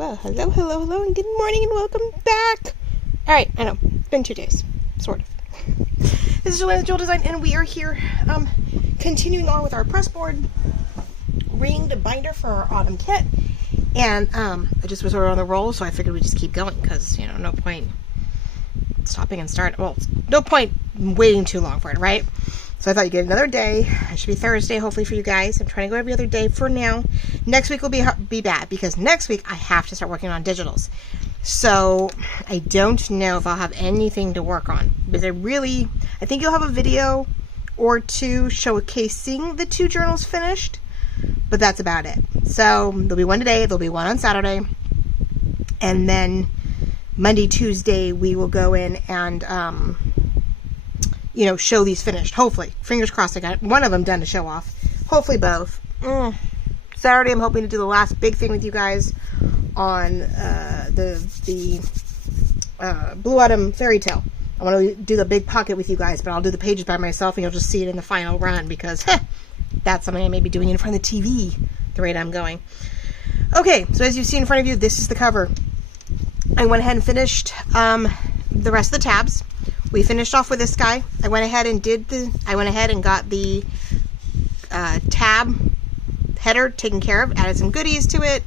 Well, hello, hello, hello, and good morning, and welcome back. All right, I know, it's been 2 days, sort of. This is Joanna Jewel Design, and we are here continuing on with our Pressboard ringed binder for our autumn kit. And I just was on the roll, so I figured we'd just keep going because, you know, no point stopping and starting. Well, no point waiting too long for it, right? So I thought you'd get another day. It should be Thursday, hopefully, for you guys. I'm trying to go every other day for now. Next week will be bad because next week I have to start working on digitals. So I don't know if I'll have anything to work on because I think you'll have a video or two showcasing the 2 journals finished, but that's about it. So there'll be one today, there'll be one on Saturday, and then Monday, Tuesday, we will go in and you know, show these finished. Hopefully, fingers crossed, I got one of them done to show off. Hopefully both. Saturday, I'm hoping to do the last big thing with you guys on the Blue Autumn Fairy Tale. I want to do the big pocket with you guys, but I'll do the pages by myself, and you'll just see it in the final run because that's something I may be doing in front of the TV the rate I'm going. Okay, so as you see in front of you, this is the cover. I went ahead and finished the rest of the tabs. We finished off with this guy. I went ahead and got the tab header taken care of, added some goodies to it.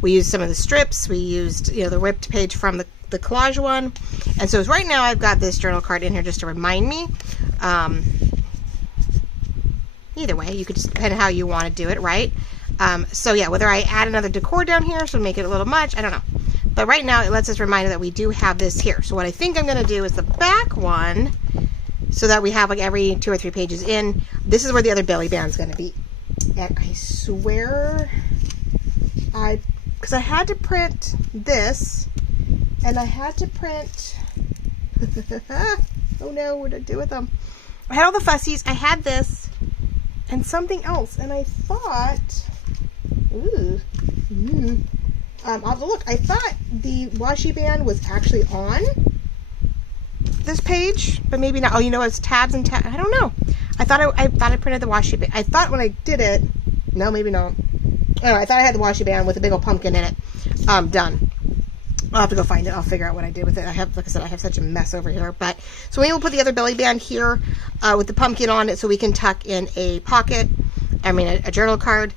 We used some of the strips. We used, you know, the ripped page from the collage one. And so right now I've got this journal card in here just to remind me. Either way, you could just depend on how you want to do it, right? So yeah, whether I add another decor down here so make it a little much, I don't know. But right now, it lets us remind that we do have this here. So what I think I'm going to do is the back one, so that we have like every 2 or 3 pages in. This is where the other belly band's going to be. And I swear, because I had to print this, and I had to print, oh no, what did I do with them? I had all the fussies, I had this, and something else, and I thought, I'll have to look. I thought the washi band was actually on this page, but maybe not. Oh, you know, it's tabs and tabs. I don't know. I thought I printed the washi band. I thought when I did it, no, maybe not. Oh, I thought I had the washi band with a big old pumpkin in it. Done. I'll have to go find it. I'll figure out what I did with it. Like I said, I have such a mess over here. But so we will put the other belly band here with the pumpkin on it, so we can tuck in a pocket. I mean, a journal card.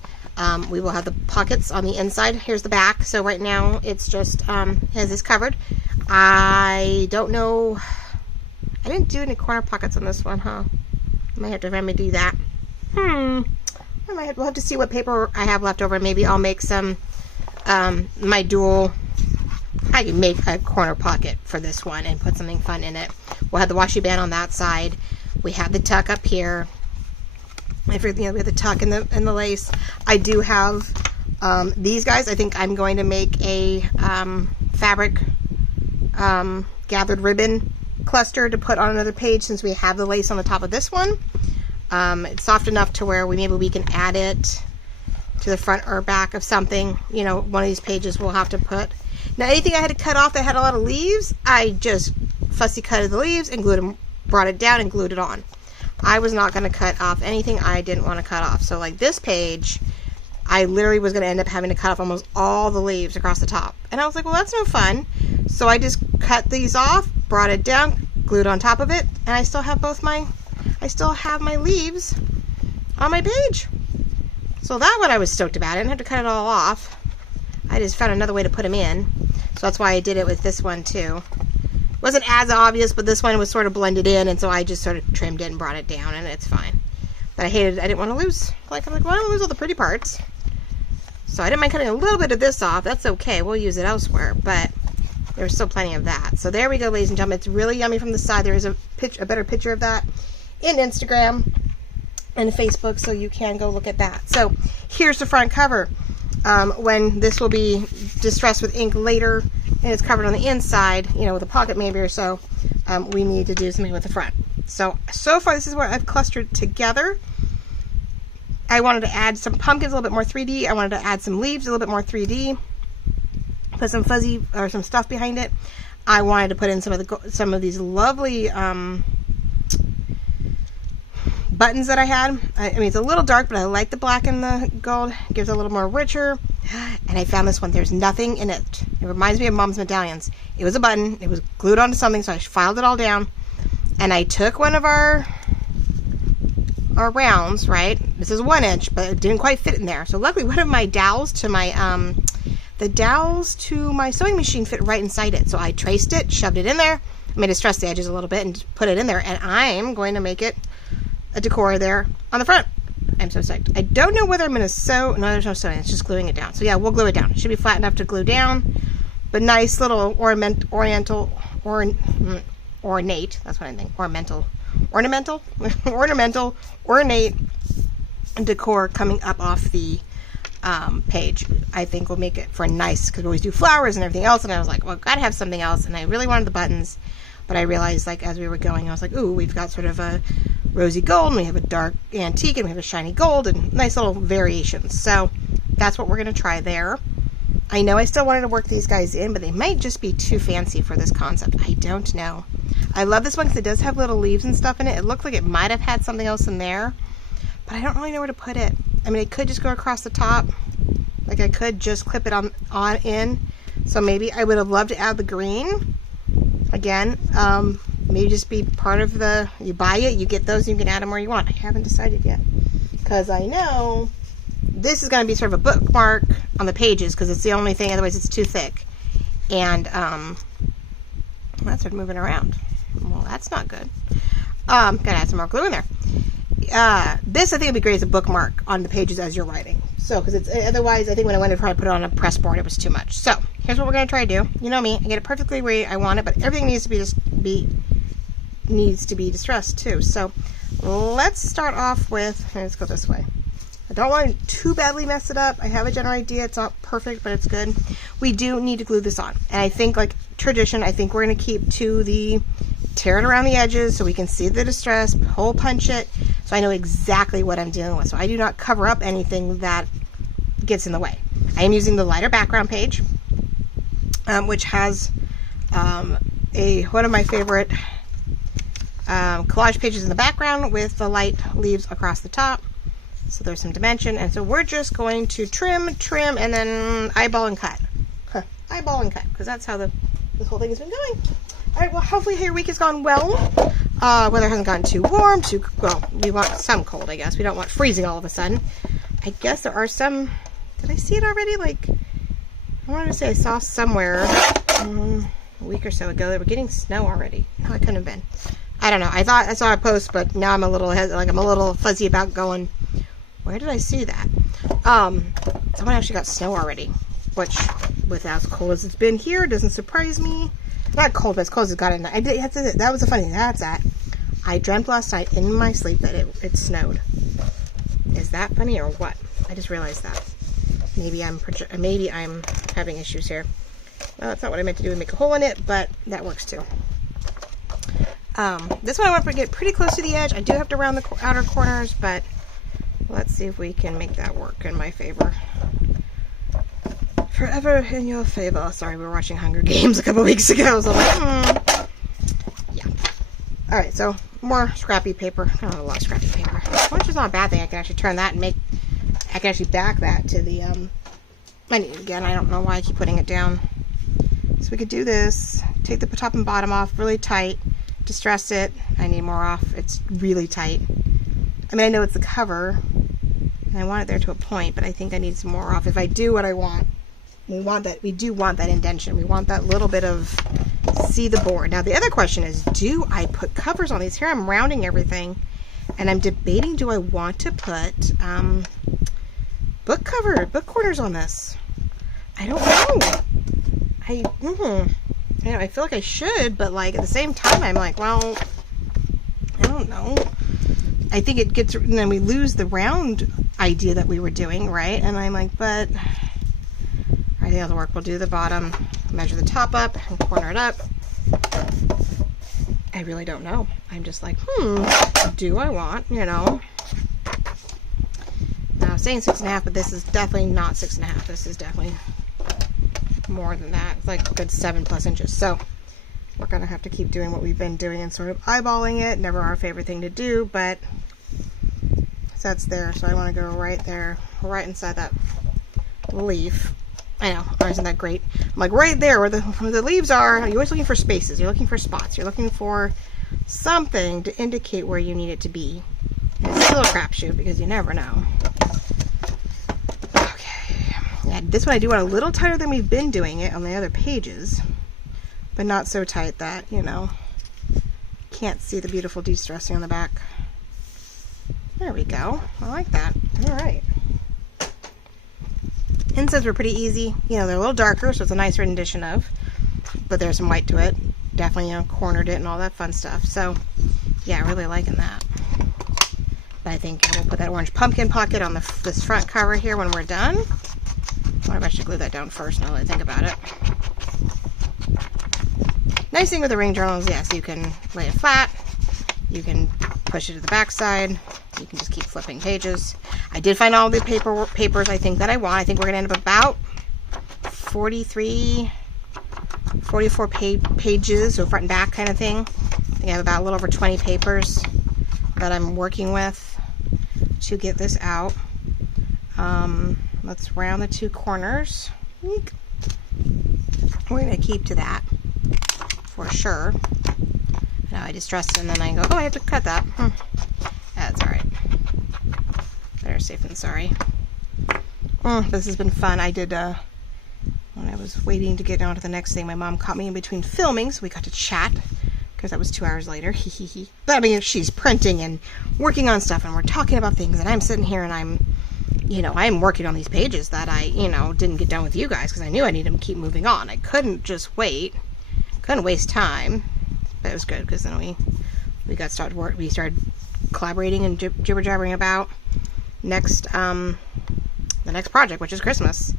We will have the pockets on the inside. Here's the back. So right now it's just has this covered. I don't know. I didn't do any corner pockets on this one, huh? I might have to remedy that. We'll have to see what paper I have left over. Maybe I'll make some my dual. I can make a corner pocket for this one and put something fun in it. We'll have the washi band on that side. We have the tuck up here. Everything, you know, we have the tuck and the lace. I do have these guys. I think I'm going to make a fabric gathered ribbon cluster to put on another page since we have the lace on the top of this one. It's soft enough to where maybe we can add it to the front or back of something. You know, one of these pages we'll have to put. Now, anything I had to cut off that had a lot of leaves, I just fussy cutted the leaves and glued them, brought it down and glued it on. I was not going to cut off anything I didn't want to cut off. So like this page, I literally was going to end up having to cut off almost all the leaves across the top. And I was like, well, that's no fun. So I just cut these off, brought it down, glued on top of it, and I still have my leaves on my page. So that one I was stoked about. I didn't have to cut it all off. I just found another way to put them in. So that's why I did it with this one too. Wasn't as obvious, but this one was sort of blended in, and so I just sort of trimmed it and brought it down, and it's fine. But I didn't want to lose. I'm like, well, I don't want to lose all the pretty parts. So I didn't mind cutting a little bit of this off. That's okay. We'll use it elsewhere, but there's still plenty of that. So there we go, ladies and gentlemen. It's really yummy from the side. There is a better picture of that in Instagram and Facebook, so you can go look at that. So here's the front cover. When this will be distressed with ink later, and it's covered on the inside, you know, with a pocket maybe or so, we need to do something with the front. So far this is what I've clustered together. I wanted to add some pumpkins, a little bit more 3D. I wanted to add some leaves, a little bit more 3D. Put some fuzzy or some stuff behind it. I wanted to put in some of these lovely buttons that I had. I mean, it's a little dark, but I like the black and the gold. It gives it a little more richer. And I found this one. There's nothing in it. It reminds me of Mom's medallions. It was a button. It was glued onto something, so I filed it all down. And I took one of our rounds, right? This is 1 inch, but it didn't quite fit in there. So luckily, one of my dowels to my the dowels to my sewing machine fit right inside it. So I traced it, shoved it in there. I made it stress the edges a little bit and put it in there. And I'm going to make it a decor there on the front. I'm so psyched. I don't know whether I'm going to sew. No, there's no sewing. It's just gluing it down. So yeah, we'll glue it down. It should be flat enough to glue down. But nice little ornate. That's what I think. Ornate decor coming up off the page. I think will make it for a nice, because we always do flowers and everything else. And I was like, well, I've got to have something else. And I really wanted the buttons. But I realized, like, as we were going, I was like, ooh, we've got sort of a rosy gold, and we have a dark antique, and we have a shiny gold, and nice little variations. So that's what we're going to try there. I know I still wanted to work these guys in, but they might just be too fancy for this concept. I don't know. I love this one because it does have little leaves and stuff in it. It looked like it might have had something else in there, but I don't really know where to put it. I mean, I could just go across the top. Like, I could just clip it on in. So maybe I would have loved to add the green. Again, maybe just be part of the, you buy it, you get those, and you can add them where you want. I haven't decided yet, because I know this is going to be sort of a bookmark on the pages, because it's the only thing, otherwise it's too thick. And that started moving around. Well, that's not good. Gotta add some more glue in there. This I think would be great as a bookmark on the pages as you're writing. So, because it's otherwise, I think when I went to try to put it on a Pressboard, it was too much. So, here's what we're going to try to do. You know me, I get it perfectly where I want it, but everything needs to be distressed too. So, let's start off with, let's go this way. I don't want to too badly mess it up. I have a general idea. It's not perfect, but it's good. We do need to glue this on. And I think, like tradition, I think we're going to keep to the tear it around the edges so we can see the distress, hole punch it, so I know exactly what I'm dealing with. So I do not cover up anything that gets in the way. I am using the lighter background page, which has one of my favorite collage pages in the background with the light leaves across the top. So there's some dimension, and so we're just going to trim, and then eyeball and cut. Eyeball and cut, because that's how this whole thing has been going. All right, well, hopefully your week has gone well. Weather hasn't gotten too warm, well, we want some cold, I guess. We don't want freezing all of a sudden. I guess there are some, did I see it already? Like, I wanted to say I saw somewhere a week or so ago they were getting snow already. No, it couldn't have been. I don't know. I thought I saw a post, but now I'm a little fuzzy about going, where did I see that? Someone actually got snow already, which, with as cold as it's been here, doesn't surprise me. Not cold, but as cold as it got in there. That was the funny thing. That's that. I dreamt last night in my sleep that it snowed. Is that funny or what? I just realized that. Maybe I'm having issues here. Well, that's not what I meant to do, make a hole in it, but that works too. This one I want to get pretty close to the edge. I do have to round the outer corners, but let's see if we can make that work in my favor. Forever in your favor. Sorry, we were watching Hunger Games a couple weeks ago, so I'm like, yeah. Alright, so more scrappy paper. I don't have a lot of scrappy paper. Which is not a bad thing. I can actually turn that and I can actually back that to the, again, I don't know why I keep putting it down. So we could do this. Take the top and bottom off really tight. Distress it. I need more off. It's really tight. I mean, I know it's the cover, and I want it there to a point, but I think I need some more off. If I do what I want, we do want that indentation. We want that little bit of see the board. Now, the other question is, do I put covers on these? Here I'm rounding everything, and I'm debating, do I want to put book corners on this? I don't know. I feel like I should, but like at the same time, I'm like, well, I don't know. I think it gets, and then we lose the round idea that we were doing, right? And I'm like, but I think that'll work. We'll do the bottom, measure the top up, and corner it up. I really don't know. I'm just like, do I want, Now, I'm saying 6.5, but this is definitely not 6.5. This is definitely more than that. It's like a good 7+ inches. So we're gonna have to keep doing what we've been doing and sort of eyeballing it. Never our favorite thing to do, but so that's there. So I want to go right there, right inside that leaf. I know, isn't that great? I'm like, right there where the leaves are, you're always looking for spaces. You're looking for spots. You're looking for something to indicate where you need it to be. And it's still a crapshoot because you never know. Okay. Yeah, this one I do want a little tighter than we've been doing it on the other pages. But not so tight that, you know, can't see the beautiful de-stressing on the back. There we go. I like that. All right. Insets were pretty easy. You know, they're a little darker, so it's a nice rendition of, but there's some white to it. Definitely, you know, cornered it and all that fun stuff. So, yeah, really liking that. But I think we'll put that orange pumpkin pocket on this front cover here when we're done. I wonder if I should glue that down first now that I think about it. Nice thing with the ring journal is, yes, you can lay it flat. You can push it to the back side. You can just keep flipping pages. I did find all the papers I think that I want. I think we're going to end up about 44 pages, so front and back kind of thing. I think I have about a little over 20 papers that I'm working with to get this out. Let's round the two corners. We're going to keep to that for sure. Now I distress it and then I go, oh, I have to cut that. That's alright. Better safe than sorry. This has been fun. I did, when I was waiting to get on to the next thing, my mom caught me in between filming, so we got to chat, because that was 2 hours later. But I mean, she's printing and working on stuff, and we're talking about things, and I'm sitting here and I'm, you know, I'm working on these pages that I, you know, didn't get done with you guys, because I knew I needed to keep moving on. I couldn't just wait. Couldn't waste time. But it was good, because then we got started work. We started collaborating and jibber jabbering about the next project, which is Christmas.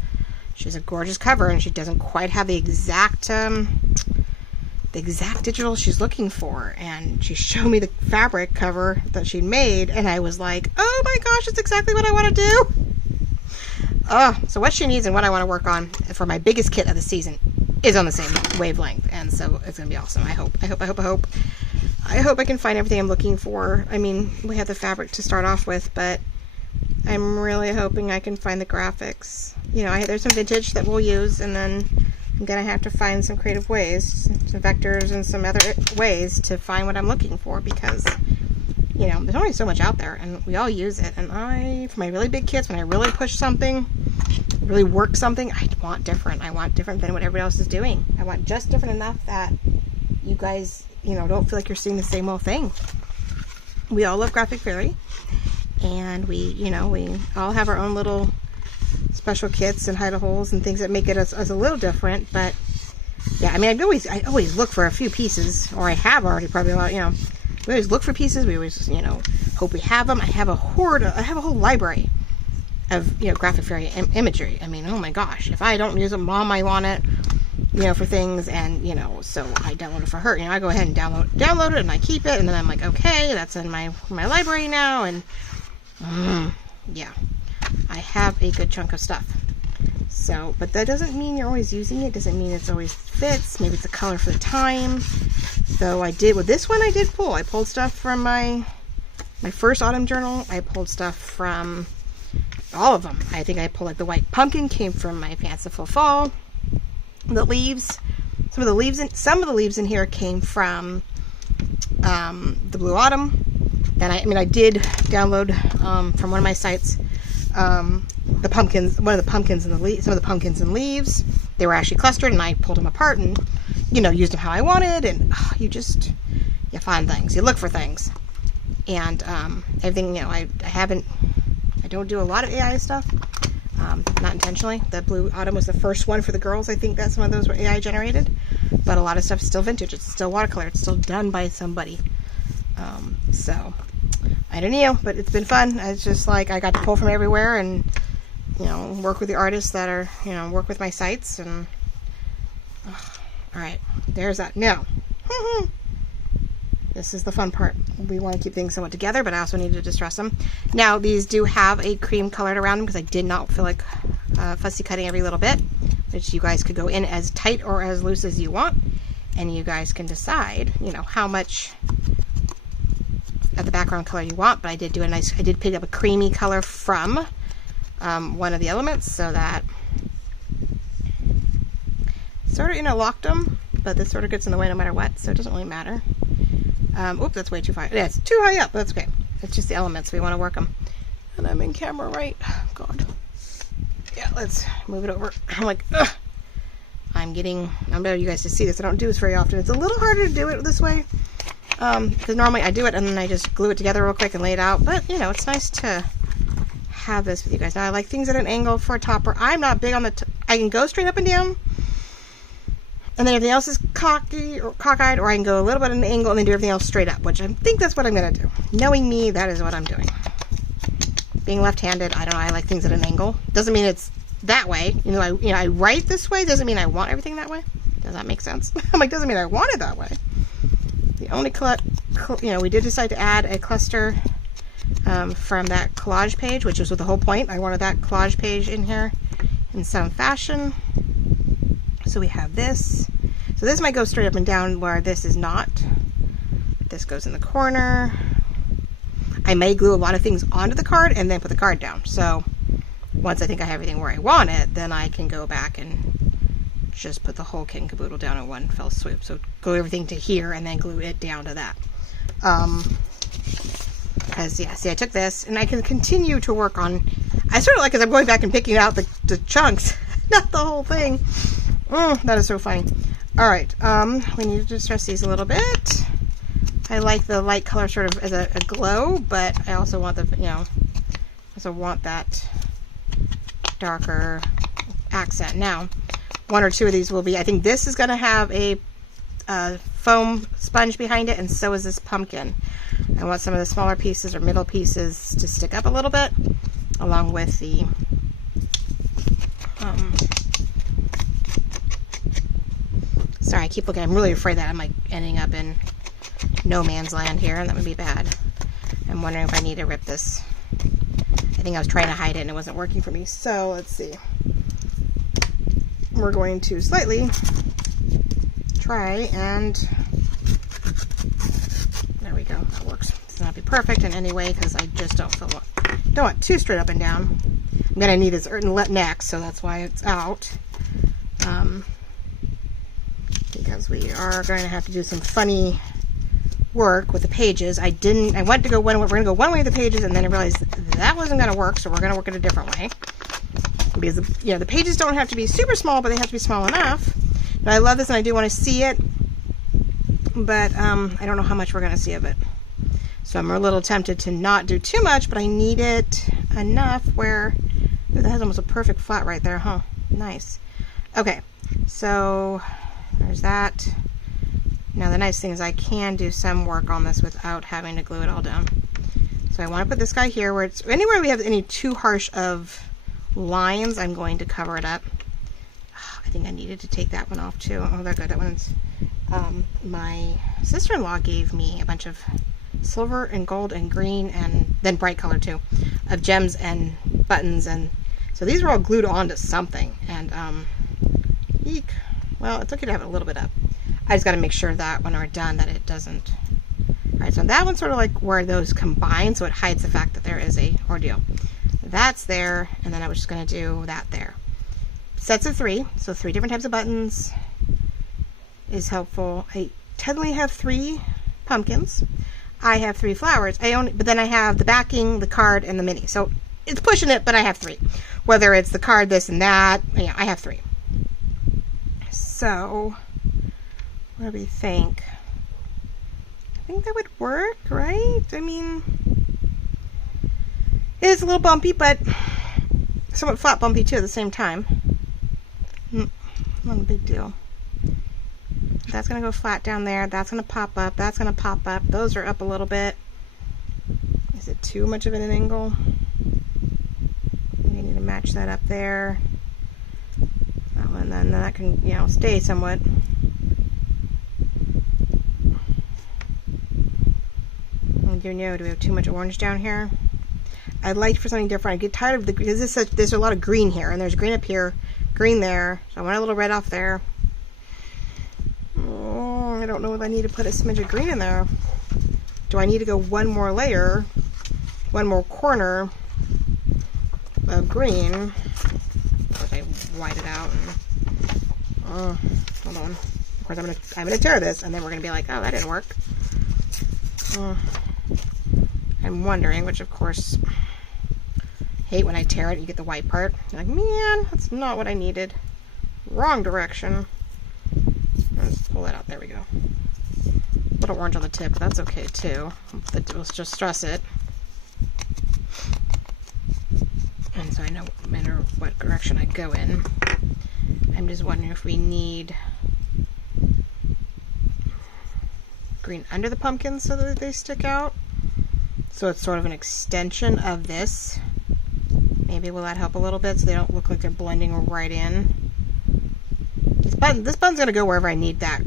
She's a gorgeous cover, and she doesn't quite have the exact digital she's looking for. And she showed me the fabric cover that she'd made, and I was like, oh my gosh, it's exactly what I want to do. So what she needs and what I want to work on for my biggest kit of the season is on the same wavelength, and so it's gonna be awesome. I hope I can find everything I'm looking for. I mean, we have the fabric to start off with, but I'm really hoping I can find the graphics. You know, there's some vintage that we'll use, and then I'm gonna have to find some creative ways, some vectors and some other ways to find what I'm looking for, because, you know, there's only so much out there, and we all use it. And for my really big kits, when I really push something, really work something, I want different. I want different than what everybody else is doing. I want just different enough that you guys, you know, don't feel like you're seeing the same old thing. We all love Graphic Fairy, and we all have our own little special kits and hide holes and things that make it us a little different. But yeah, I mean, I always look for a few pieces, or I have already probably a lot. You know, we always look for pieces. We always, you know, hope we have them. I have a whole library of, you know, Graphic Fairy imagery. I mean, oh my gosh, if I don't use it, Mom might want it, you know, for things, and, you know, so I download it for her. You know, I go ahead and download it, and I keep it, and then I'm like, okay, that's in my library now, and yeah, I have a good chunk of stuff. So, but that doesn't mean you're always using it. Doesn't mean it's always fits. Maybe it's a color for the time. So I did with this one. I pulled stuff from my first autumn journal. I pulled stuff from all of them. I think I pulled, like, the white pumpkin came from my fanciful fall. The leaves, some of the leaves in here came from the blue autumn. Then I did download from one of my sites the pumpkins, some of the pumpkins and leaves. They were actually clustered, and I pulled them apart and, you know, used them how I wanted. And you find things, you look for things, and everything. You know, I don't do a lot of AI stuff, not intentionally. The blue autumn was the first one for the girls. I think that some of those were AI generated, but a lot of stuff is still vintage. It's still watercolor. It's still done by somebody. So I don't know, but it's been fun. It's just like I got to pull from everywhere and, you know, work with the artists that are, you know, work with my sites. And all right, there's that. Now, this is the fun part. We want to keep things somewhat together, but I also need to distress them. Now, these do have a cream colored around them because I did not feel like fussy cutting every little bit, which you guys could go in as tight or as loose as you want, and you guys can decide, you know, how much of the background color you want. But I did pick up a creamy color from one of the elements, so that sort of, locked them, but this sort of gets in the way no matter what, so it doesn't really matter. Oops, that's way too high. Yeah, it's too high up, but that's okay. It's just the elements. We want to work them. And I'm in camera right. God. Yeah, let's move it over. I'm like, ugh. I'm better you guys to see this. I don't do this very often. It's a little harder to do it this way. Because normally I do it and then I just glue it together real quick and lay it out. But, it's nice to have this with you guys. Now, I like things at an angle for a topper. I'm not big on I can go straight up and down. And then everything else is cockeyed, or I can go a little bit at an angle and then do everything else straight up, which I think that's what I'm going to do. Knowing me, that is what I'm doing. Being left-handed, I don't know, I like things at an angle. Doesn't mean it's that way. I write this way, doesn't mean I want everything that way. Does that make sense? I'm like, doesn't mean I want it that way. The only, we did decide to add a cluster from that collage page, which was the whole point. I wanted that collage page in here in some fashion. So we have this. So this might go straight up and down where this is not. This goes in the corner. I may glue a lot of things onto the card and then put the card down. So once I think I have everything where I want it, then I can go back and just put the whole kit and caboodle down in one fell swoop. So glue everything to here and then glue it down to that. Because, yeah, see, I took this and I can continue to work on, I sort of like as I'm going back and picking out the chunks, not the whole thing. That is so funny. All right, we need to distress these a little bit. I like the light color sort of as a glow, but I also want that darker accent. Now, one or two of these will be, I think this is going to have a foam sponge behind it, and so is this pumpkin. I want some of the smaller pieces or middle pieces to stick up a little bit, along with the sorry, I keep looking. I'm really afraid that I'm like ending up in no man's land here, and that would be bad. I'm wondering if I need to rip this. I think I was trying to hide it and it wasn't working for me. So let's see. We're going to slightly try and there we go. That works. It's not be perfect in any way because I just don't want too straight up and down. I'm gonna need this next, so that's why it's out. Because we are going to have to do some funny work with the pages. I went to go one way, we're going to go one way with the pages, and then I realized that wasn't going to work, so we're going to work it a different way. Because, the pages don't have to be super small, but they have to be small enough. Now, I love this, and I do want to see it, but I don't know how much we're going to see of it. So I'm a little tempted to not do too much, but I need it enough where, that has almost a perfect flat right there, huh? Nice. Okay, so there's that. Now the nice thing is I can do some work on this without having to glue it all down. So I want to put this guy here where it's anywhere we have any too harsh of lines, I'm going to cover it up. I think I needed to take that one off too. Oh, they're good. That one's my sister-in-law gave me a bunch of silver and gold and green and then bright color too of gems and buttons, and so these were all glued onto something, and eek. Well, it's okay to have it a little bit up. I just got to make sure that when we're done that it doesn't. Alright, so that one's sort of like where those combine, so it hides the fact that there is a ordeal. That's there, and then I was just going to do that there. Sets of 3, so 3 different types of buttons is helpful. I technically have 3 pumpkins. I have 3 flowers. But then I have the backing, the card, and the mini. So it's pushing it, but I have 3. Whether it's the card, this, and that, I have 3. So, what do we think? I think that would work, right? I mean, it is a little bumpy, but somewhat flat bumpy too at the same time. Not a big deal. That's going to go flat down there. That's going to pop up. That's going to pop up. Those are up a little bit. Is it too much of an angle? We need to match that up there. And then that can, stay somewhat. Do we have too much orange down here? I'd like for something different. I get tired of because there's a lot of green here, and there's green up here, green there. So I want a little red off there. Oh, I don't know if I need to put a smidge of green in there. Do I need to go one more layer, one more corner of green? I white it out. Hold on. Of course, I'm gonna tear this, and then we're gonna be like, oh, that didn't work. I'm wondering, which of course, hate when I tear it and you get the white part. You're like, man, that's not what I needed. Wrong direction. Let's pull that out. There we go. A little orange on the tip, but that's okay too. Let's just stress it. And so I know no matter what direction I go in. I'm just wondering if we need green under the pumpkins so that they stick out. So it's sort of an extension of this. Maybe will that help a little bit so they don't look like they're blending right in. This button's going to go wherever I need that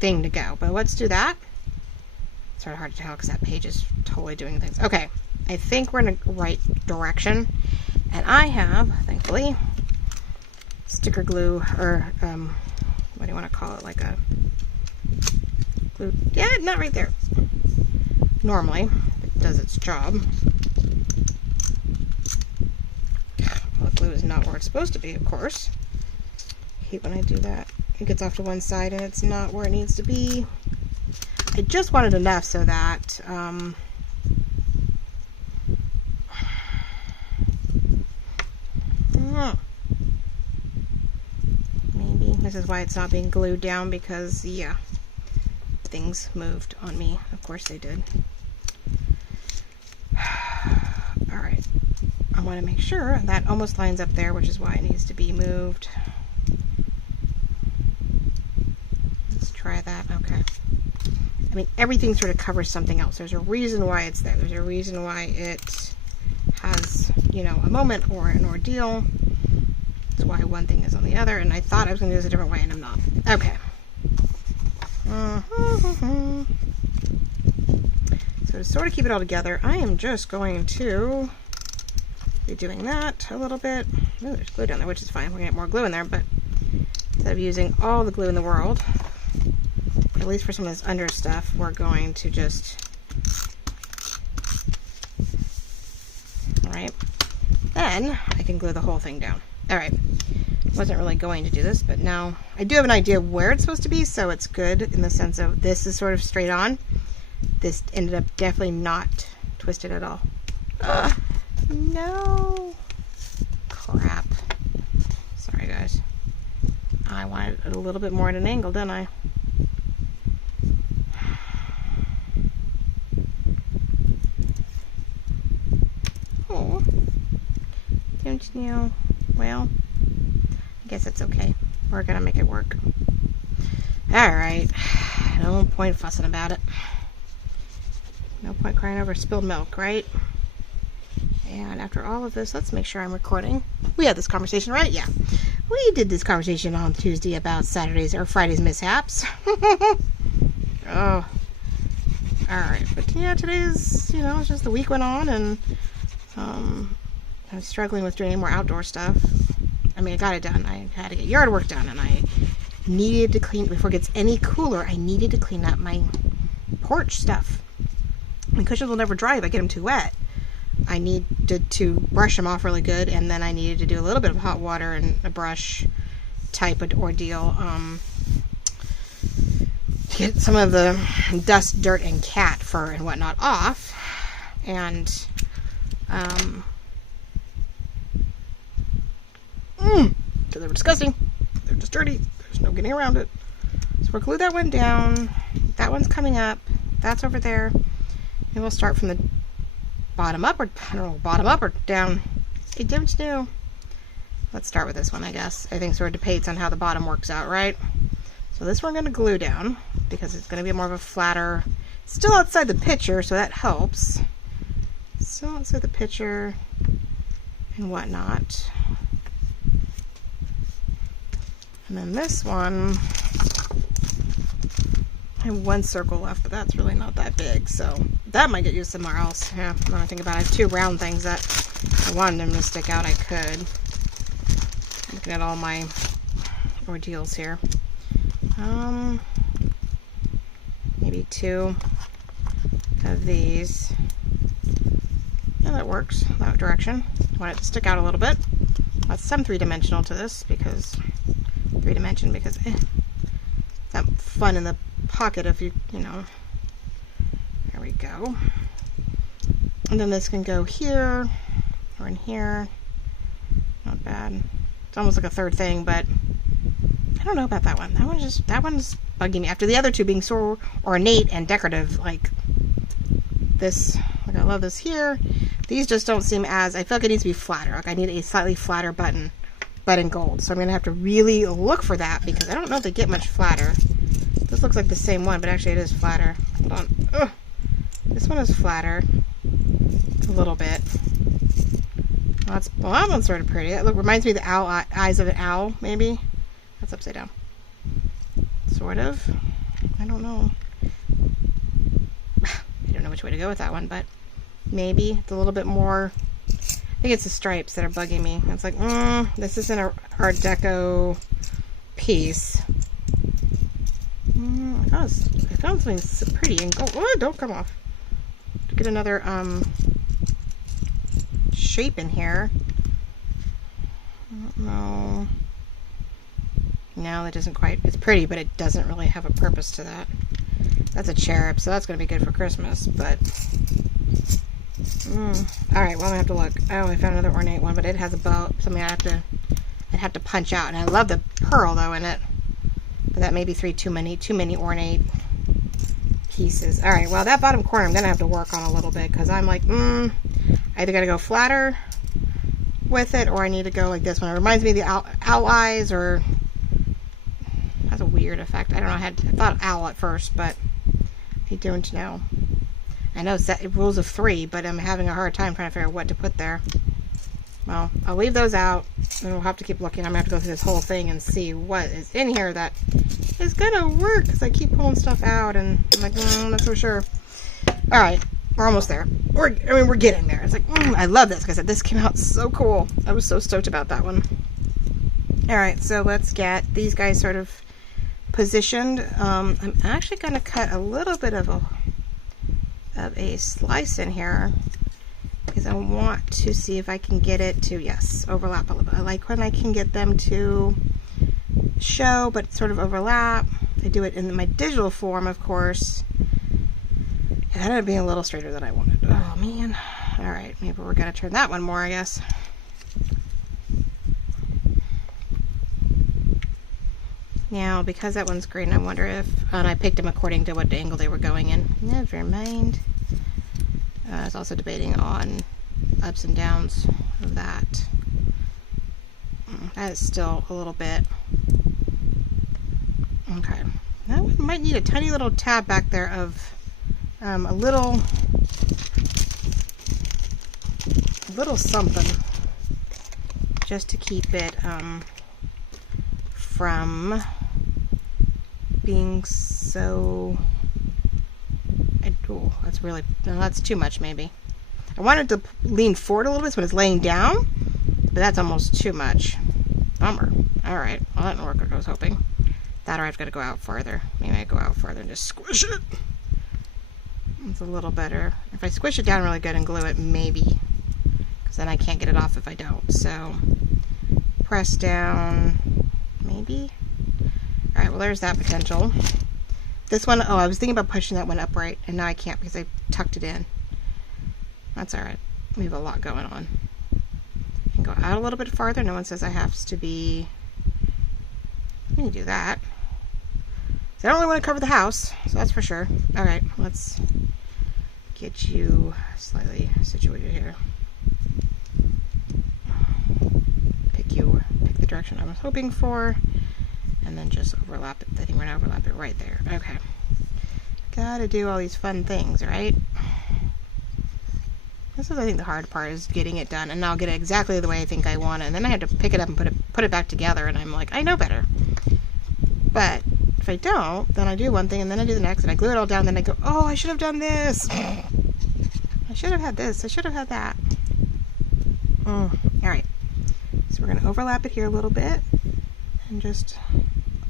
thing to go. But let's do that. It's sort of hard to tell because that page is totally doing things. Okay, I think we're in the right direction. And I have, thankfully, sticker glue, or what do you want to call it? Like a glue. Yeah, not right there. Normally, it does its job. Well, the glue is not where it's supposed to be, of course. I hate when I do that. It gets off to one side and it's not where it needs to be. I just wanted enough so that maybe this is why it's not being glued down, because yeah, things moved on me. Of course they did. Alright, I want to make sure that almost lines up there, which is why it needs to be moved. Let's try that. Okay. I mean, everything sort of covers something else. There's a reason why it's there. There's a reason why it has, you know, a moment or an ordeal. That's why one thing is on the other, and I thought I was going to do this a different way, and I'm not. Okay. So to sort of keep it all together, I am just going to be doing that a little bit. Ooh, there's glue down there, which is fine. We're going to get more glue in there, but instead of using all the glue in the world, at least for some of this under stuff, we're going to just, alright, then I can glue the whole thing down. Alright, wasn't really going to do this, but now I do have an idea of where it's supposed to be, so it's good in the sense of this is sort of straight on. This ended up definitely not twisted at all. No. Crap. Sorry, guys. I wanted it a little bit more at an angle, didn't I? Oh. Don't you know? Well, I guess it's okay. We're gonna make it work. Alright. No point fussing about it. No point crying over spilled milk, right? And after all of this, let's make sure I'm recording. We had this conversation, right? Yeah. We did this conversation on Tuesday about Saturday's or Friday's mishaps. Oh. Alright. But yeah, today's, you know, it's just the week went on, and I was struggling with doing any more outdoor stuff. I mean, I got it done. I had to get yard work done, and I needed to clean, before it gets any cooler, I needed to clean up my porch stuff. My cushions will never dry if I get them too wet. I needed to brush them off really good, and then I needed to do a little bit of hot water and a brush type of ordeal to get some of the dust, dirt, and cat fur and whatnot off. And so they were disgusting. They're just dirty. There's no getting around it. So we'll glue that one down. That one's coming up. That's over there. And we'll start from the bottom up, or I don't know, bottom up or down. I don't know. Let's start with this one, I guess. I think sort of depends on how the bottom works out, right? So this one I'm going to glue down because it's going to be more of a flatter, still outside the picture, so that helps. Still outside the picture and whatnot. And then this one, I have one circle left, but that's really not that big, so that might get used somewhere else. Yeah, I'm not thinking about it. I have two round things that I wanted them to stick out. I could. Looking at all my ordeals here. Maybe two of these. Yeah, that works. That direction. I want it to stick out a little bit. That's some three-dimensional to this because 3-dimension because it's not fun in the pocket if you know. There we go. And then this can go here or in here. Not bad. It's almost like a third thing, but I don't know about that one. That one's bugging me. After the other two being so ornate and decorative, like this, like I love this here. These just don't seem as, I feel like it needs to be flatter. Like I need a slightly flatter button in gold. So I'm going to have to really look for that because I don't know if they get much flatter. This looks like the same one, but actually it is flatter. Hold on. Ugh. This one is flatter. A little bit. Well, that one's sort of pretty. It reminds me of the owl eyes of an owl, maybe. That's upside down. Sort of. I don't know. I don't know which way to go with that one, but maybe it's a little bit more. I think it's the stripes that are bugging me. It's like, this isn't an Art Deco piece. I found something so pretty and gold. Oh, don't come off. To get another shape in here. I don't know. No, that doesn't quite. It's pretty, but it doesn't really have a purpose to that. That's a cherub, so that's going to be good for Christmas, but alright, well, I'm going to have to look. I only found another ornate one, but it has a bow, something I'd have to punch out, and I love the pearl, though, in it. But that may be too many ornate pieces. Alright, well, that bottom corner I'm going to have to work on a little bit, because I'm like, I either got to go flatter with it, or I need to go like this one. It reminds me of the owl eyes, or has a weird effect. I don't know, I thought owl at first, but I don't know. I know it's rules of 3, but I'm having a hard time trying to figure out what to put there. Well, I'll leave those out, and we'll have to keep looking. I'm going to have to go through this whole thing and see what is in here that is going to work, because I keep pulling stuff out, and I'm like, I'm not so sure. Alright, we're almost there. We're getting there. It's like, I love this, because this came out so cool. I was so stoked about that one. Alright, so let's get these guys sort of positioned. I'm actually going to cut a little bit of a slice in here because I want to see if I can get it to, yes, overlap a little bit. I like when I can get them to show but sort of overlap. I do it in my digital form, of course. It ended up being a little straighter than I wanted. Oh man. Alright, maybe we're going to turn that one more, I guess. Now, because that one's green, I wonder if, and I picked them according to what angle they were going in. Never mind. I was also debating on ups and downs of that. That is still a little bit. Okay. That one might need a tiny little tab back there of a little something just to keep it from being so, oh, that's really, no, that's too much maybe. I wanted to lean forward a little bit when it's laying down, but that's almost too much. Bummer. Alright, well that didn't work like I was hoping. That or I've got to go out farther. Maybe I go out farther and just squish it. It's a little better. If I squish it down really good and glue it, maybe. Because then I can't get it off if I don't. So, press down, maybe. Alright, well there's that potential. This one, oh, I was thinking about pushing that one upright, and now I can't because I tucked it in. That's alright. We have a lot going on. I can go out a little bit farther. No one says I have to be... I can do that. So I don't really want to cover the house, so that's for sure. Alright, let's get you slightly situated here. Pick the direction I was hoping for. And then just overlap it. I think we're going to overlap it right there. Okay. Gotta do all these fun things, right? This is, I think, the hard part is getting it done. And I'll get it exactly the way I think I want it. And then I have to pick it up and put it back together. And I'm like, I know better. But if I don't, then I do one thing and then I do the next. And I glue it all down. And then I go, oh, I should have done this. I should have had this. I should have had that. Alright. So we're going to overlap it here a little bit. And just...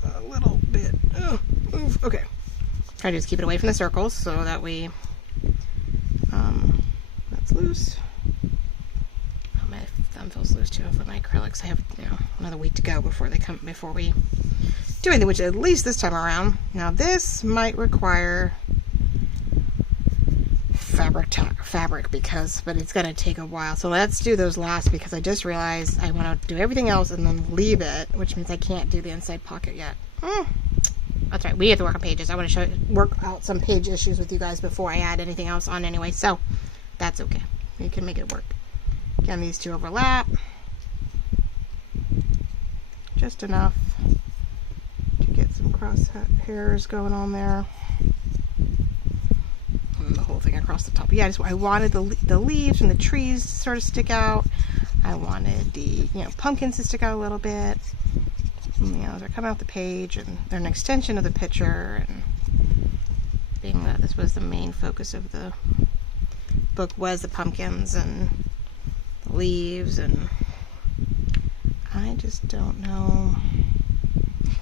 a little bit. Okay. Try to just keep it away from the circles so that we, that's loose. Oh, my thumb feels loose too with my acrylics. I have, you know, another week to go before we do anything, which at least this time around. Now this might require fabric but it's gonna take a while. So let's do those last, because I just realized I want to do everything else and then leave it, which means I can't do the inside pocket yet. That's right, we have to work on pages. I want to work out some page issues with you guys before I add anything else on anyway, so that's okay. We can make it work. Again, these two overlap just enough to get some cross hairs going on there. And the whole thing across the top. But yeah, I wanted the leaves and the trees to sort of stick out. I wanted the, you know, pumpkins to stick out a little bit. You know, they're coming off the page and they're an extension of the picture, and being that this was the main focus of the book was the pumpkins and the leaves, and I just don't know.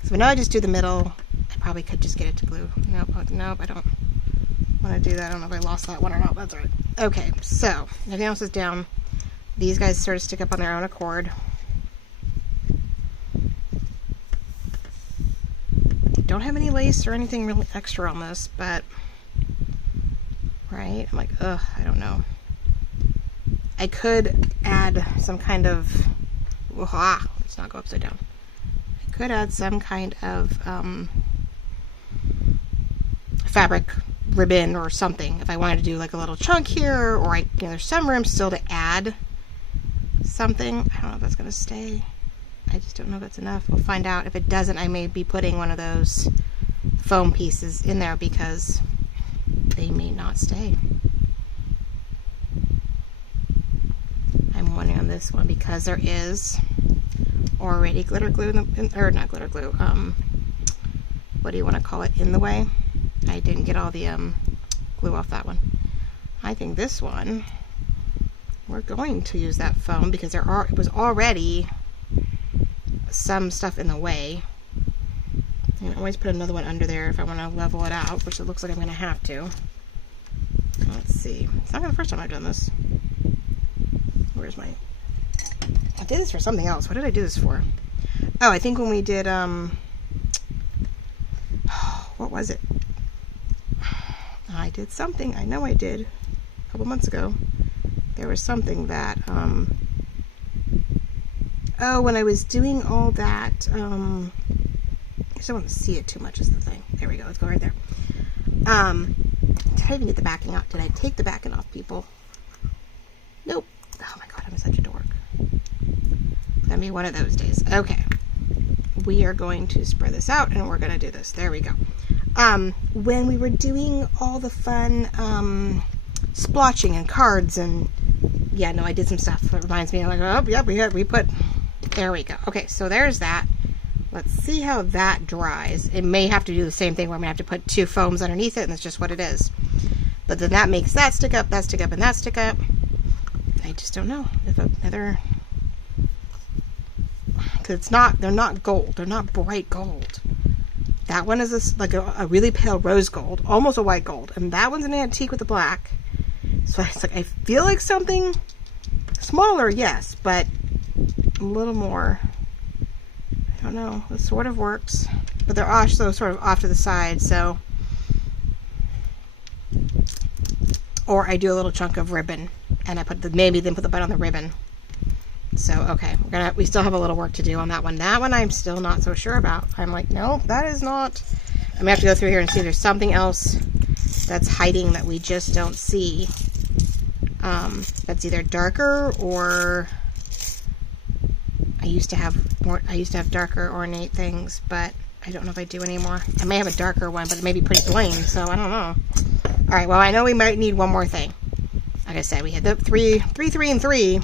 So now I just do the middle. I probably could just get it to glue. Nope, I don't want to do that. I don't know if I lost that one or not. That's all right. Okay, so everything else is down. These guys sort of stick up on their own accord. Don't have any lace or anything really extra on this, but right, I'm like, ugh, I don't know. I could add some kind of, let's not go upside down. I could add some kind of fabric ribbon or something if I wanted to do like a little chunk here, or you know, there's some room still to add something. I don't know if that's gonna stay. I just don't know if that's enough. We'll find out. If it doesn't, I may be putting one of those foam pieces in there because they may not stay. I'm wondering on this one because there is already glitter glue or not glitter glue. What do you want to call it? In the way. I didn't get all the glue off that one. I think this one we're going to use that foam because it was already some stuff in the way. I can always put another one under there if I want to level it out, which it looks like I'm going to have to. Let's see. It's not the first time I've done this. Where's my... I did this for something else. What did I do this for? Oh, I think when we did, what was it? I did something. I know I did. A couple months ago. There was something that, oh, when I was doing all that, I just don't want to see it too much is the thing. There we go. Let's go right there. Did I even get the backing out? Did I take the backing off, people? Nope. Oh my god, I'm such a dork. It's gonna be one of those days. Okay. We are going to spread this out and we're gonna do this. There we go. When we were doing all the fun splotching and cards and yeah, no, I did some stuff that reminds me. I'm like, oh, yeah, we put, there we go. Okay, so there's that. Let's see how that dries. It may have to do the same thing where I'm going to have to put two foams underneath it, and that's just what it is. But then that makes that stick up, and that stick up. I just don't know if another... Because it's not, they're not gold. They're not bright gold. That one is like a really pale rose gold, almost a white gold. And that one's an antique with the black. So it's like, I feel like something smaller, yes, but a little more... I don't know. It sort of works, but they're also sort of off to the side. So, or I do a little chunk of ribbon, and I put maybe then put the button on the ribbon. So okay, we still have a little work to do on that one. That one I'm still not so sure about. I'm like, no, that is not. I'm gonna have to go through here and see if there's something else that's hiding that we just don't see. That's either darker or. I used to have darker ornate things, but I don't know if I do anymore. I may have a darker one, but it may be pretty plain, so I don't know. All right, well, I know we might need one more thing. Like I said, we had the three, and 3.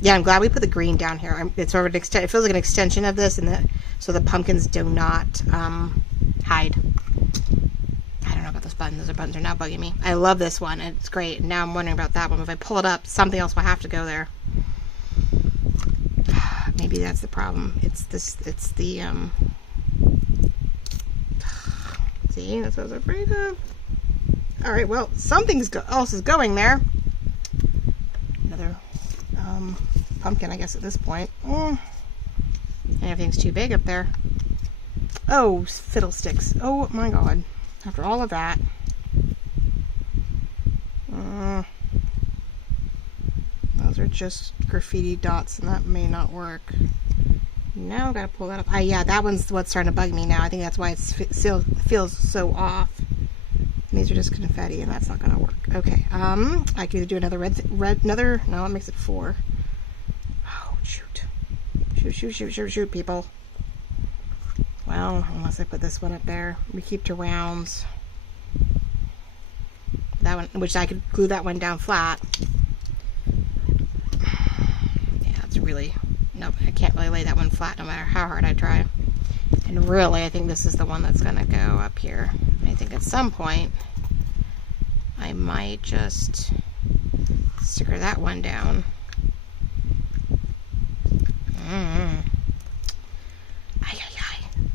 Yeah, I'm glad we put the green down here. It's sort of an it feels like an extension of this, and so the pumpkins do not hide. I don't know about those buttons. Those buttons are now bugging me. I love this one. It's great. And now I'm wondering about that one. If I pull it up, something else will have to go there. Maybe that's the problem. It's the see, that's what I was afraid of. All right, well, something else is going there. Another pumpkin, I guess, at this point. And everything's too big up there. Oh, fiddlesticks. Oh my god. After all of that. Those are just graffiti dots, and that may not work. Now I've got to pull that up. Yeah, that one's what's starting to bug me now. I think that's why it still feels so off. And these are just confetti, and that's not going to work. Okay, I can either do another another, no, it makes it 4. Oh, shoot. Shoot, people. Well, unless I put this one up there. We keep to rounds. That one, which I could glue that one down flat. Yeah, it's really, no, I can't really lay that one flat no matter how hard I try. And really, I think this is the one that's going to go up here. I think at some point, I might just sticker that one down.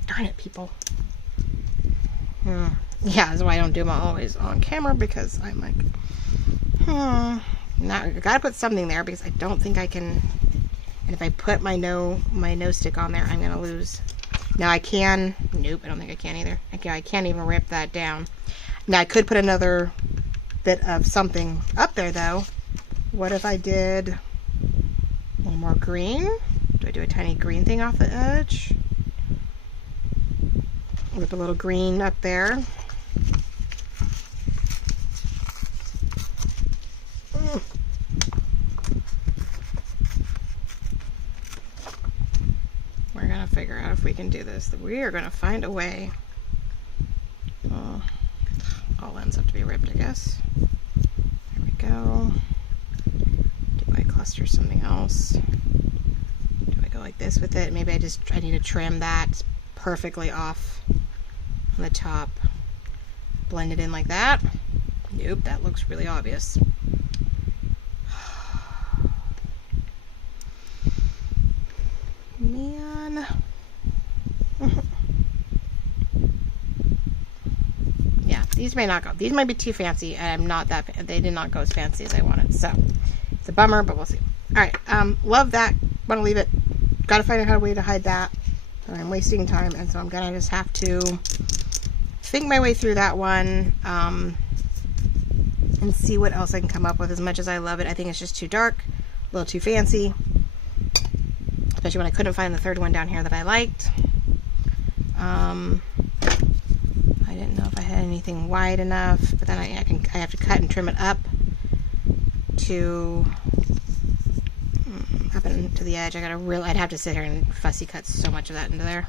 Darn it, people. Yeah, that's why I don't do them always on camera, because I'm like, now I gotta put something there, because I don't think I can. And if I put my no stick on there, I'm gonna lose. Now I can. Nope, I don't think I can either. I can't even rip that down. Now I could put another bit of something up there, though. What if I did a little more green? Do I do a tiny green thing off the edge? With a little green up there. We're gonna figure out if we can do this. We are gonna find a way. All ends have to be ripped, I guess. There we go. Do I cluster something else? Do I go like this with it? Maybe I need to trim that perfectly off on the top. Blend it in like that. Nope, that looks really obvious. Man. Yeah, these may not go. These might be too fancy. I'm not that. They did not go as fancy as I wanted. So it's a bummer, but we'll see. All right. Love that. Want to leave it. Got to find out a way to hide that. I'm wasting time, and so I'm gonna just have to think my way through that one, and see what else I can come up with. As much as I love it, I think it's just too dark, a little too fancy, especially when I couldn't find the third one down here that I liked. I didn't know if I had anything wide enough, but then I have to cut and trim it up to up into the edge. I'd have to sit here and fussy cut so much of that into there.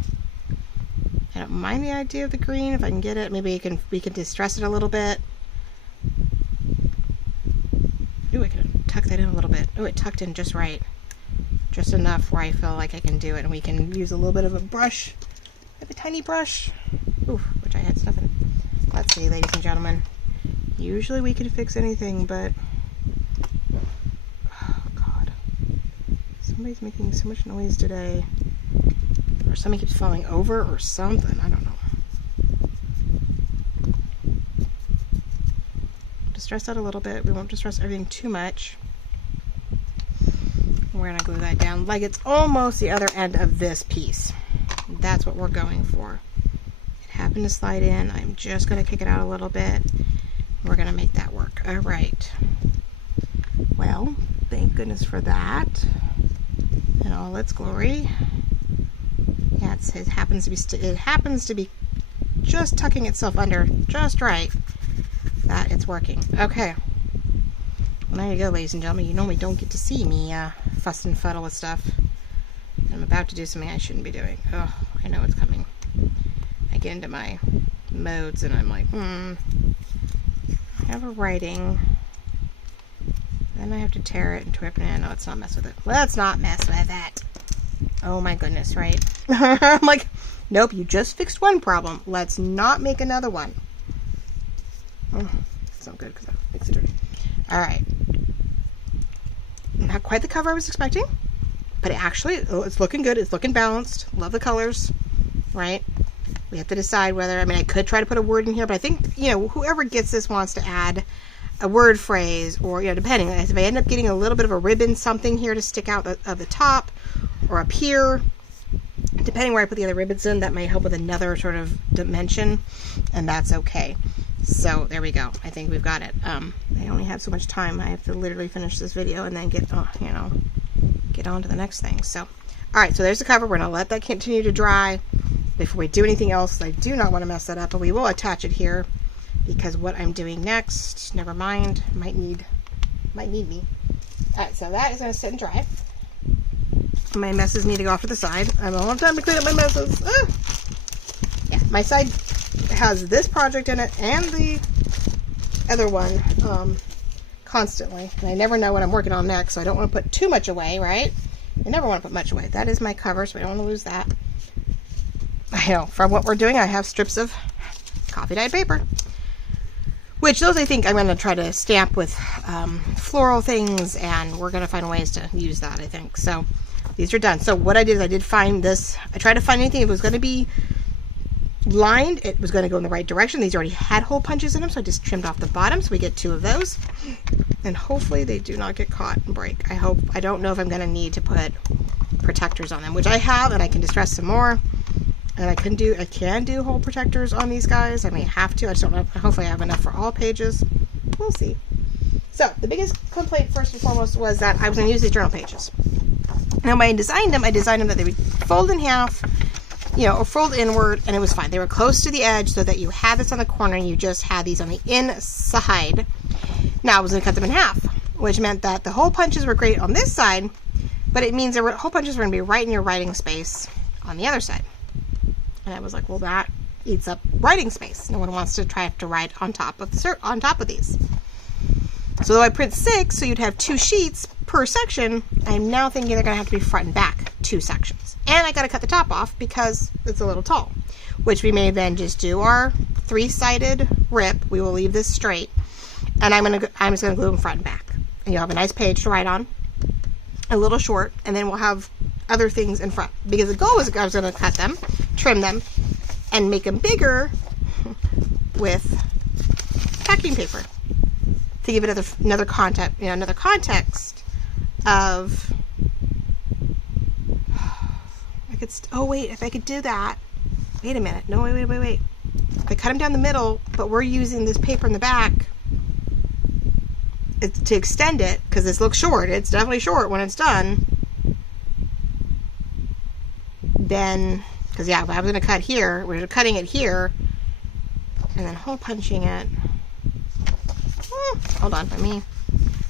I don't mind the idea of the green if I can get it. Maybe we can distress it a little bit. Ooh, I can tuck that in a little bit. Ooh, it tucked in just right. Just enough where I feel like I can do it, and we can use a little bit of a brush. I have a tiny brush. Ooh, which I had stuff in. Let's see, ladies and gentlemen. Usually we can fix anything, but somebody's making so much noise today, or somebody keeps falling over or something. I don't know. Distress that a little bit. We won't distress everything too much. We're gonna glue that down like it's almost the other end of this piece. That's what we're going for. It happened to slide in. I'm just gonna kick it out a little bit. We're gonna make that work. All right. Well, thank goodness for that. In all its glory. Yeah, it happens to be just tucking itself under just right. That it's working. Okay. Well, there you go, ladies and gentlemen. You normally don't get to see me fuss and fuddle with stuff. I'm about to do something I shouldn't be doing. Oh, I know it's coming. I get into my modes and I'm like, I have a writing. Then I have to tear it and rip it in. No, let's not mess with it. Let's not mess with it. Oh my goodness, right? I'm like, nope, you just fixed one problem. Let's not make another one. Oh, that's not good because I fixed it. All right. Not quite the cover I was expecting, but it's looking good. It's looking balanced. Love the colors, right? We have to decide whether, I could try to put a word in here, but I think, whoever gets this wants to add a word phrase, or, you know, depending. If I end up getting a little bit of a ribbon, something here to stick out of the top or up here, depending where I put the other ribbons in, that might help with another sort of dimension, and that's okay. So there we go. I think we've got it. I only have so much time. I have to literally finish this video and then get on to the next thing. So, all right, so there's the cover. We're going to let that continue to dry before we do anything else. I do not want to mess that up, but we will attach it here because what I'm doing next, never mind, might need me. All right, so that is going to sit and dry. My messes need to go off to the side. I don't have time to clean up my messes. Ah! Yeah, my side has this project in it and the other one constantly. And I never know what I'm working on next, so I don't want to put too much away, right? I never want to put much away. That is my cover, so I don't want to lose that. I know, from what we're doing, I have strips of coffee dyed paper. Which those I think I'm going to try to stamp with floral things, and we're going to find ways to use that, I think. So these are done. So what I did is I did find this. I tried to find anything that was going to be lined. It was going to go in the right direction. These already had hole punches in them, so I just trimmed off the bottom. So we get 2 of those. And hopefully they do not get caught and break. I don't know if I'm going to need to put protectors on them, which I have, and I can distress some more. And I can do hole protectors on these guys. I may have to. I just don't know. Hopefully I have enough for all pages. We'll see. So the biggest complaint first and foremost was that I was going to use these journal pages. Now when I designed them that they would fold in half, you know, or fold inward, and it was fine. They were close to the edge so that you had this on the corner and you just had these on the inside. Now I was going to cut them in half, which meant that the hole punches were great on this side, but it means the hole punches were going to be right in your writing space on the other side. And I was like, well, that eats up writing space. No one wants to try to write on top of these. So though I print 6, so you'd have 2 sheets per section, I'm now thinking they're going to have to be front and back 2 sections. And I got to cut the top off because it's a little tall, which we may then just do our 3-sided rip. We will leave this straight, and I'm just going to glue them front and back. And you'll have a nice page to write on, a little short, and then we'll have other things in front, because the goal was I was going to cut them, trim them, and make them bigger with packing paper to give it another context of. Oh wait, if I could do that. Wait a minute. No, wait. I cut them down the middle, but we're using this paper in the back to extend it, because this looks short. It's definitely short when it's done. Then, because yeah, if I was going to cut here, we're cutting it here, and then hole punching it. Hold on,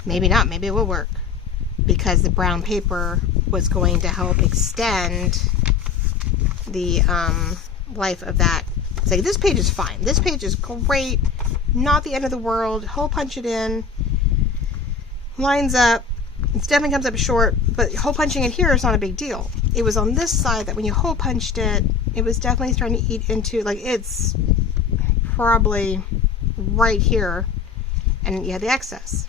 maybe not, maybe it will work, because the brown paper was going to help extend the life of that. It's like, this page is fine. This page is great, not the end of the world. Hole punch it in, lines up. It definitely comes up short, but hole punching it here is not a big deal. It was on this side that when you hole punched it, it was definitely starting to eat into, like, it's probably right here, and you had the excess.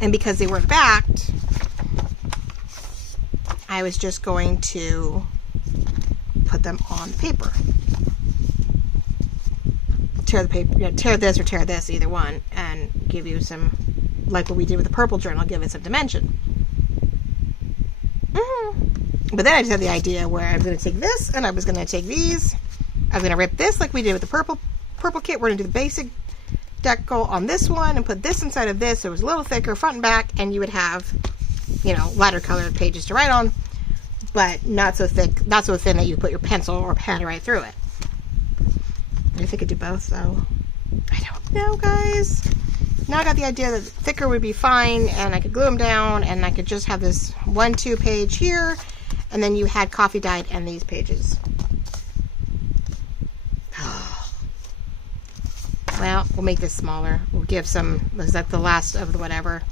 And because they weren't backed, I was just going to put them on paper. Tear the paper, tear this or tear this, either one, and give you some, like what we did with the purple journal, give it some dimension. But then I just had the idea where I was going to take this, and I was going to take these. I was going to rip this like we did with the purple kit. We're going to do the basic decal on this one and put this inside of this, so it was a little thicker front and back, and you would have, you know, lighter colored pages to write on, but not so thick, not so thin that you put your pencil or pen right through it. I think I could do both, though. I don't know, guys. Now I got the idea that thicker would be fine, and I could glue them down, and I could just have this 1-2 page here, and then you had coffee dyed and these pages. Well, we'll make this smaller. We'll give some, is that the last of the whatever?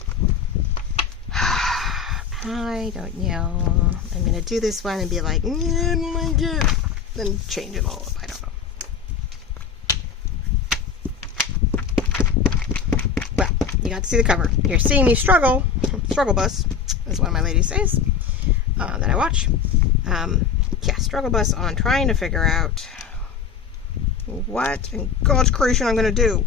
I don't know. I'm going to do this one and be like, I don't like it. Then change it all up. I don't know. Well, you got to see the cover. You're seeing me struggle bus, as one of my ladies says, that I watch. Yeah, struggle bus on trying to figure out what in God's creation I'm going to do.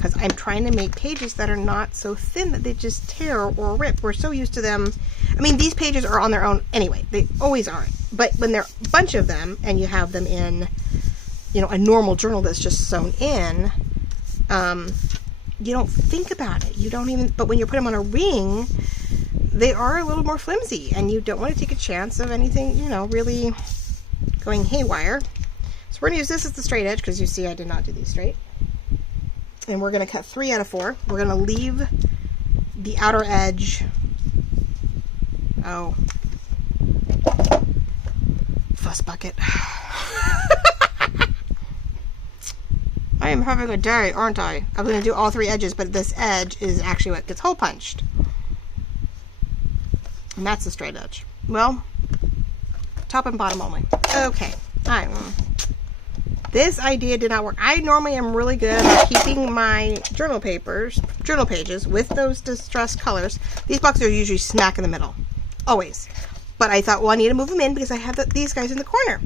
because I'm trying to make pages that are not so thin that they just tear or rip. We're so used to them. I mean, these pages are on their own anyway. They always are. But when there are a bunch of them and you have them in, you know, a normal journal that's just sewn in, you don't think about it. You don't even, but when you put them on a ring, they are a little more flimsy, and you don't want to take a chance of anything, you know, really going haywire. So we're going to use this as the straight edge, because you see I did not do these straight. And we're going to cut 3 out of 4. We're going to leave the outer edge. Oh. Fuss bucket. I am having a day, aren't I? I'm going to do all 3 edges, but this edge is actually what gets hole punched. And that's the straight edge. Well, top and bottom only. Okay. This idea did not work. I normally am really good at keeping my journal pages with those distressed colors. These boxes are usually smack in the middle. Always. But I thought, well, I need to move them in because I have these guys in the corner.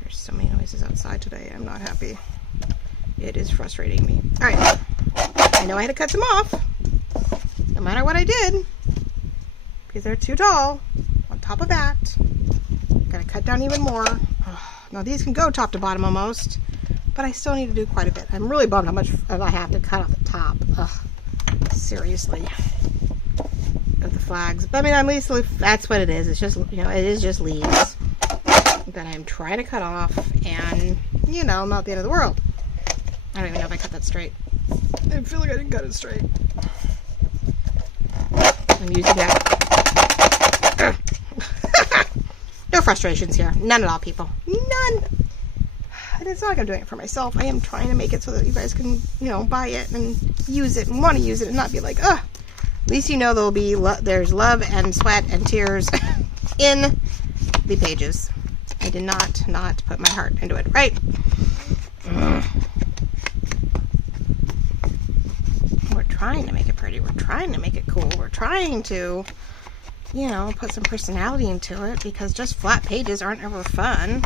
There's so many noises outside today. I'm not happy. It is frustrating me. All right. I know I had to cut some off, no matter what I did, because they're too tall. On top of that, gotta cut down even more. Now these can go top to bottom almost, but I still need to do quite a bit. I'm really bummed how much I have to cut off the top. Seriously. Of the flags. But I mean, at least that's what it is. It's just, you know, it is just leaves that I'm trying to cut off, and, you know, not the end of the world. I don't even know if I cut that straight. I feel like I didn't cut it straight. I'm using that. No frustrations here. None at all, people. None. And it's not like I'm doing it for myself. I am trying to make it so that you guys can, you know, buy it and use it and want to use it and not be like, ugh. At least you know there'll be there's love and sweat and tears in the pages. I did not put my heart into it, right? We're trying to make it pretty. We're trying to make it cool. We're trying to, you know, put some personality into it, because just flat pages aren't ever fun.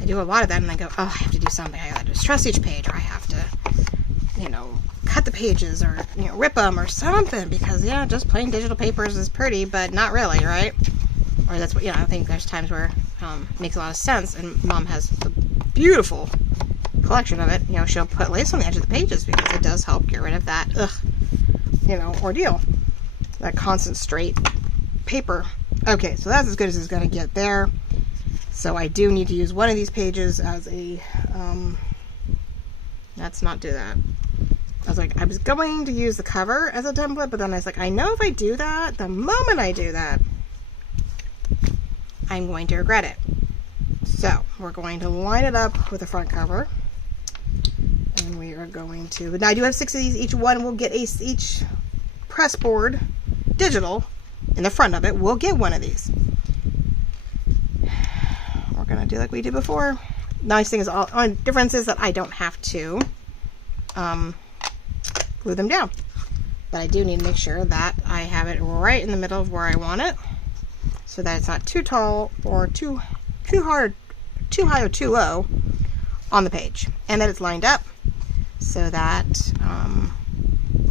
I do a lot of that and I go, oh, I have to do something. I have to distress each page, or I have to, you know, cut the pages, or, you know, rip them or something, because, yeah, just plain digital papers is pretty, but not really, right? Or that's what, you know, I think there's times where it makes a lot of sense, and Mom has a beautiful collection of it. You know, she'll put lace on the edge of the pages because it does help get rid of that, you know, ordeal. That constant straight paper. Okay, so that's as good as it's going to get there. So I do need to use one of these pages as a, let's not do that. I was going to use the cover as a template, but then I was like, I know if I do that, the moment I do that, I'm going to regret it. So we're going to line it up with the front cover, and we are going to, now I do have 6 of these. Each one will get each Pressboard digital in the front of it. We'll get one of these. We're going to do like we did before. Nice thing is, all difference is that I don't have to glue them down, but I do need to make sure that I have it right in the middle of where I want it, so that it's not too tall or too high or too low on the page, and that it's lined up so that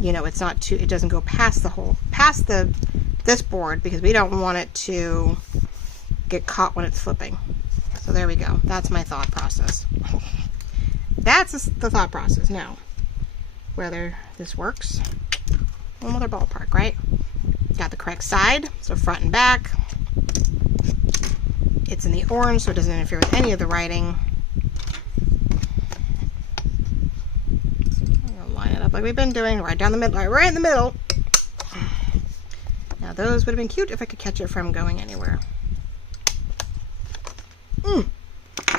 you know, it's not too, it doesn't go past this board, because we don't want it to get caught when it's flipping. So there we go. That's my thought process. That's the thought process. Now, whether this works, another ballpark, right? Got the correct side, so front and back. It's in the orange, so it doesn't interfere with any of the writing. I'm gonna line it up like we've been doing, right down the middle, right in the middle. Now those would have been cute if I could catch it from going anywhere.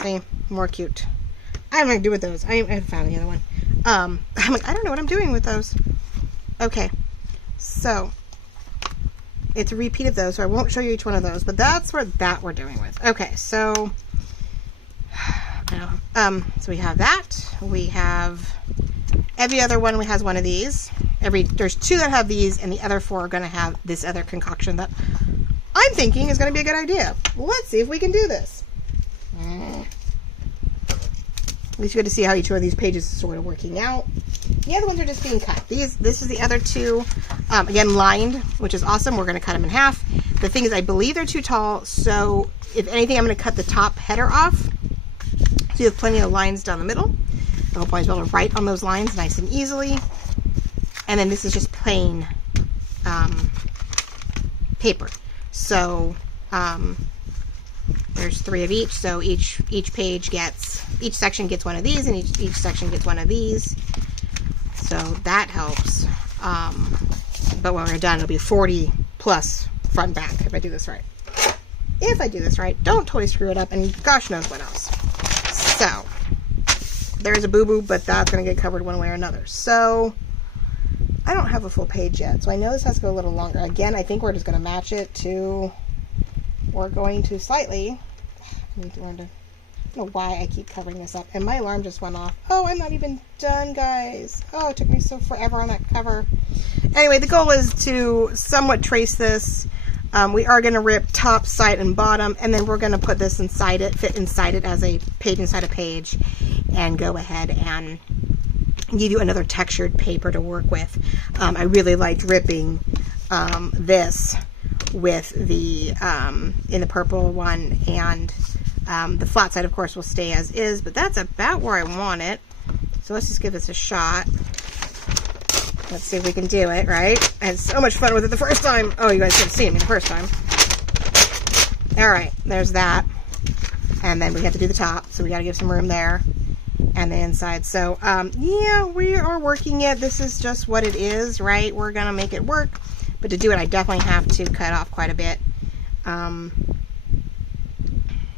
See, more cute. I don't know what to do with those. I haven't found the other one. I'm like, I don't know what I'm doing with those. Okay, so it's a repeat of those, so I won't show you each one of those, but that's what we're doing with. Okay, so so we have that. We have every other one has one of these. There's 2 that have these, and the other 4 are going to have this other concoction that I'm thinking is going to be a good idea. Let's see if we can do this. least you get to see how each one of these pages is sort of working out. The other ones are just being cut. This is the other two, again, lined, which is awesome. We're going to cut them in half. The thing is, I believe they're too tall, so if anything, I'm going to cut the top header off, so you have plenty of lines down the middle. The whole point is to be able to write on those lines nice and easily. And then this is just plain paper. So there's 3 of each, so each section gets one of these, and each section gets one of these. So that helps. But when we're done, it'll be 40 plus front and back if I do this right. If I do this right, don't totally screw it up, and gosh knows what else. So there's a boo-boo, but that's going to get covered one way or another. So I don't have a full page yet, so I know this has to go a little longer. Again, I think we're just going to match it to, we're going to slightly, I need to learn to, I don't know why I keep covering this up, and my alarm just went off. Oh, I'm not even done, guys. Oh, it took me so forever on that cover. Anyway, the goal is to somewhat trace this. We are going to rip top, side, and bottom, and then we're going to put this inside it, fit inside it as a page inside a page, and go ahead and give you another textured paper to work with. I really liked ripping this with the in the purple one, and the flat side, of course, will stay as is, but that's about where I want it. So let's just give this a shot. Let's see if we can do it, right? I had so much fun with it the first time. Oh, you guys couldn't see me the first time. All right, there's that. And then we have to do the top, so we got to give some room there. And the inside. So, yeah, we are working it. This is just what it is, right? We're going to make it work. But to do it, I definitely have to cut off quite a bit.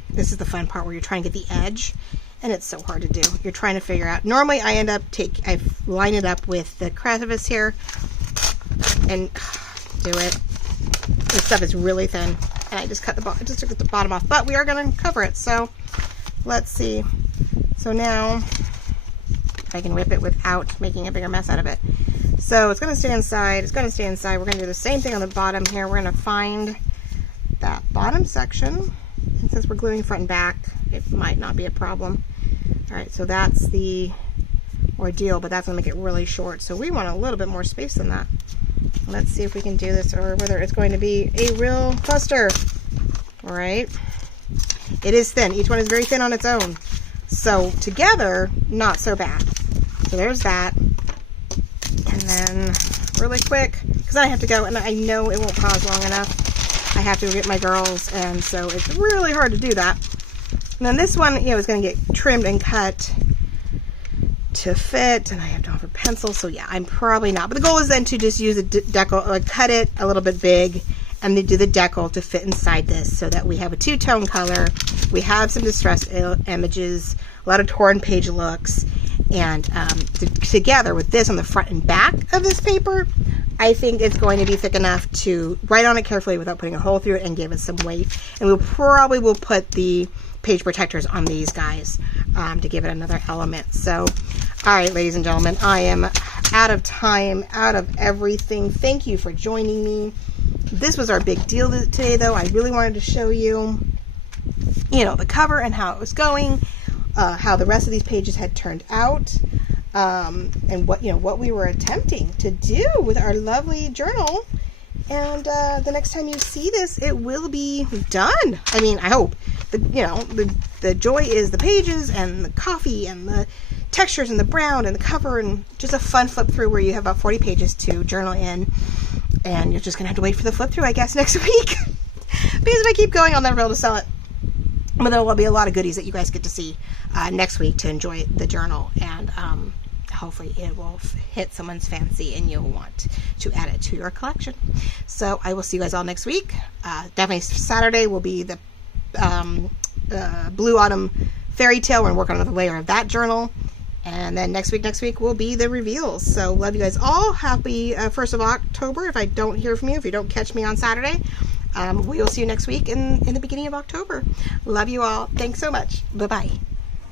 This is the fun part where you're trying to get the edge. And it's so hard to do. You're trying to figure out. Normally, I end up I line it up with the crevice here and do it. This stuff is really thin, and I just cut the bottom. Just took the bottom off, but we are going to cover it. So let's see. So now I can rip it without making a bigger mess out of it. So it's going to stay inside. It's going to stay inside. We're going to do the same thing on the bottom here. We're going to find that bottom section, and since we're gluing front and back, it might not be a problem. All right, so that's the ordeal, but that's going to make it really short. So we want a little bit more space than that. Let's see if we can do this, or whether it's going to be a real cluster. All right. It is thin. Each one is very thin on its own. So together, not so bad. So there's that. And then really quick, because I have to go, and I know it won't pause long enough. I have to get my girls, and so it's really hard to do that. And then this one, is going to get trimmed and cut to fit, and I have to offer pencil, so yeah, I'm probably not. But the goal is then to just use a decal, cut it a little bit big, and then do the decal to fit inside this, so that we have a two-tone color. We have some distressed images, a lot of torn page looks, and together with this on the front and back of this paper, I think it's going to be thick enough to write on it carefully without putting a hole through it and give it some weight. And we'll probably will put the page protectors on these guys to give it another element. So, all right, ladies and gentlemen, I am out of time, out of everything. Thank you for joining me. This was our big deal today, though. I really wanted to show you, the cover and how it was going, how the rest of these pages had turned out, and what we were attempting to do with our lovely journal. And the next time you see this, it will be done. I mean, I hope. The joy is the pages and the coffee and the textures and the brown and the cover, and just a fun flip through where you have about 40 pages to journal in. And you're just going to have to wait for the flip through, I guess, next week. Because if I keep going, I'll never be able to sell it. But there will be a lot of goodies that you guys get to see next week to enjoy the journal. And hopefully it will hit someone's fancy and you'll want to add it to your collection. So I will see you guys all next week. Definitely Saturday will be the Blue Autumn Fairy Tale. We're going to work on another layer of that journal. And then next week will be the reveals. So love you guys all. Happy 1st of October. If I don't hear from you, if you don't catch me on Saturday, we will see you next week in the beginning of October. Love you all. Thanks so much. Bye-bye.